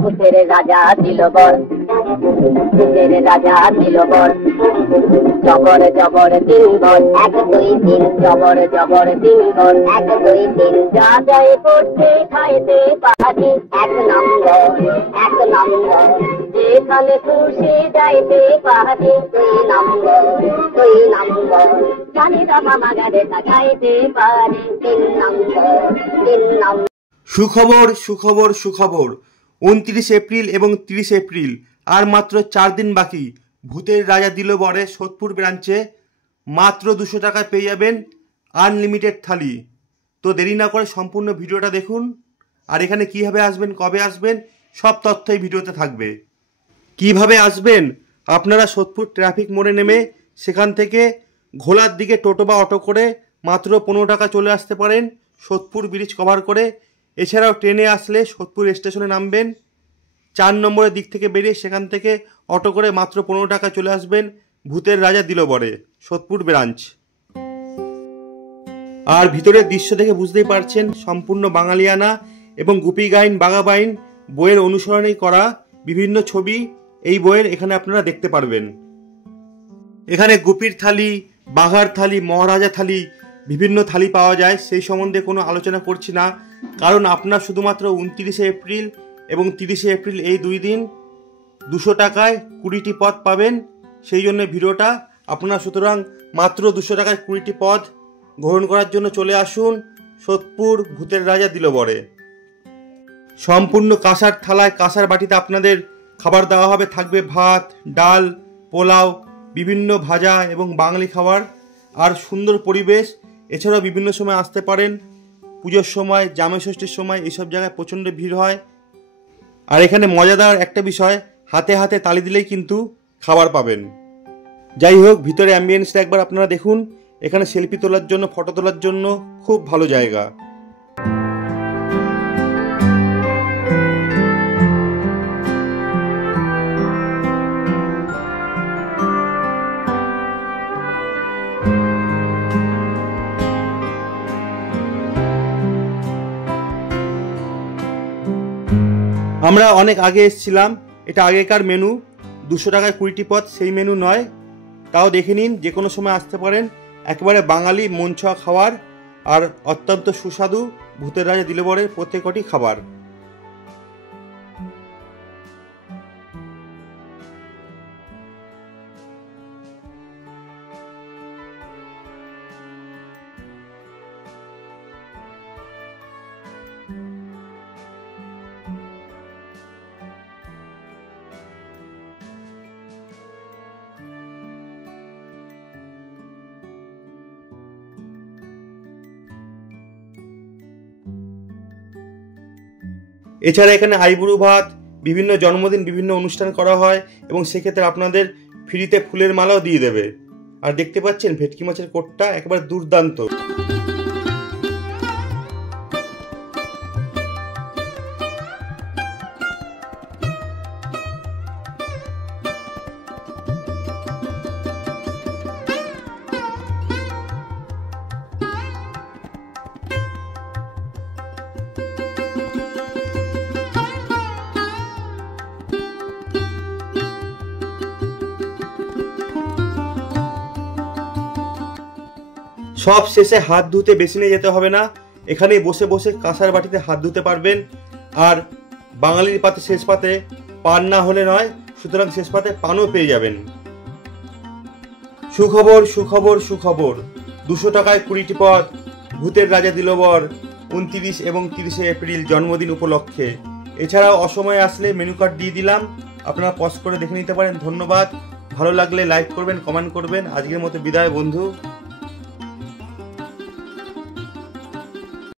ভূতের রাজা দিল বর, ভূতের রাজা দিল বর। জবর জবর দিন বর, 1 2 3, জবর জবর দিন বর, 1 2 3। যা যায় করতে খাইতে পারি, 1 নম্বর 1 নম্বর। যেখানে খুশি যাইতে পারি, 2 নম্বর 2 নম্বর। জানি দামা মাগারে খাইতে পারি, 3 নম্বর 3 নম্বর। সুখবর সুখবর সুখবর, 29 এপ্রিল এবং 30 এপ্রিল আর মাত্র 4 দিন বাকি। ভূতের রাজা দিল বরে সোদপুর ব্রাঞ্চে মাত্র 200 টাকায় পেয়ে যাবেন আনলিমিটেড থালি। তো দেরি না করে সম্পূর্ণ ভিডিওটা দেখুন। আর এখানে কিভাবে আসবেন, কবে আসবেন, সব তথ্য এই ভিডিওতে থাকবে। কিভাবে আসবেন, আপনারা সোদপুর ট্রাফিক মোড়ে নেমে সেখান থেকে ঘোলার দিকে টোটো বা অটো করে মাত্র 15 টাকা চলে আসতে পারেন সোদপুর ব্রিজ কভার করে। এছাড়াও ট্রেনে আসলে সোদপুর স্টেশনে নামবেন, 4 নম্বরের দিক থেকে বেরিয়ে সেখান থেকে অটো করে মাত্র 15 টাকা চলে আসবেন ভূতের রাজা দিল বরে সোদপুর ব্রাঞ্চ। আর ভিতরের দৃশ্য দেখে বুঝতেই পারছেন সম্পূর্ণ বাঙালিয়ানা এবং গুপি গাইন বাঘা বাইন বইয়ের অনুসরণেই করা বিভিন্ন ছবি এই বইয়ের এখানে আপনারা দেখতে পারবেন। এখানে গুপির থালি, বাঘার থালি, মহারাজা থালি, বিভিন্ন থালি পাওয়া যায়। সেই সম্বন্ধে কোনো আলোচনা করছি না, কারণ আপনার শুধুমাত্র 29 এপ্রিল এবং 30 এপ্রিল এই 2 দিন 200 টাকায় 20টি পদ পাবেন। সেই জন্য ভিডিওটা আপনারা, সুতরাং মাত্র 200 টাকায় 20টি পদ গ্রহণ করার জন্য চলে আসুন সোদপুর ভূতের রাজা দিল বরে। সম্পূর্ণ কাঁসার থালায়, কাঁসার বাটিতে আপনাদের খাবার দেওয়া হবে। থাকবে ভাত, ডাল, পোলাও, বিভিন্ন ভাজা এবং বাঙালি খাবার, আর সুন্দর পরিবেশ। এছাড়াও বিভিন্ন সময় আসতে পারেন, পুজোর সময়, জামাই ষষ্ঠীর সময়, এইসব জায়গায় প্রচণ্ড ভিড় হয়। আর এখানে মজাদার একটা বিষয়, হাতে হাতে তালি দিলেই কিন্তু খাবার পাবেন। যাই হোক, ভিতরে অ্যাম্বিয়েন্সটা একবার আপনারা দেখুন। এখানে সেলফি তোলার জন্য, ফটো তোলার জন্য খুব ভালো জায়গা। আমরা অনেক আগে এসেছিলাম, এটা আগেকার মেনু, 200 টাকায় 20টি পদ, সেই মেনু নয়। তাও দেখে নিন, যে কোনো সময় আসতে পারেন। একেবারে বাঙালি মন ছোঁয়া খাবার আর অত্যন্ত সুস্বাদু ভূতের রাজা দিল বরের প্রত্যেকটি খাবার। এছাড়া এখানে আইবুড়ো ভাত, বিভিন্ন জন্মদিন, বিভিন্ন অনুষ্ঠান করা হয় এবং সেক্ষেত্রে আপনাদের ফ্রিতে ফুলের মালাও দিয়ে দেবে। আর দেখতে পাচ্ছেন ভেটকি মাছের কোটটা একেবারে দুর্দান্ত। সব শেষে হাত ধুতে বেসিনে যেতে হবে না, এখানেই বসে বসে কাঁসার বাটিতে হাত ধুতে পারবেন। আর বাঙালির পাতে শেষ পাতে পান না হলে নয়, সুতরাং শেষ পাতে পানও পেয়ে যাবেন। সুখবর সুখবর সুখবর, 200 টাকায় 20টি পদ ভূতের রাজা দিল বর 29 এবং 30 এপ্রিল জন্মদিন উপলক্ষে। এছাড়াও অসময়ে আসলে মেনু কার্ড দিয়ে দিলাম, আপনারা পজ করে দেখে নিতে পারেন। ধন্যবাদ। ভালো লাগলে লাইক করবেন, কমেন্ট করবেন। আজকের মতো বিদায় বন্ধু।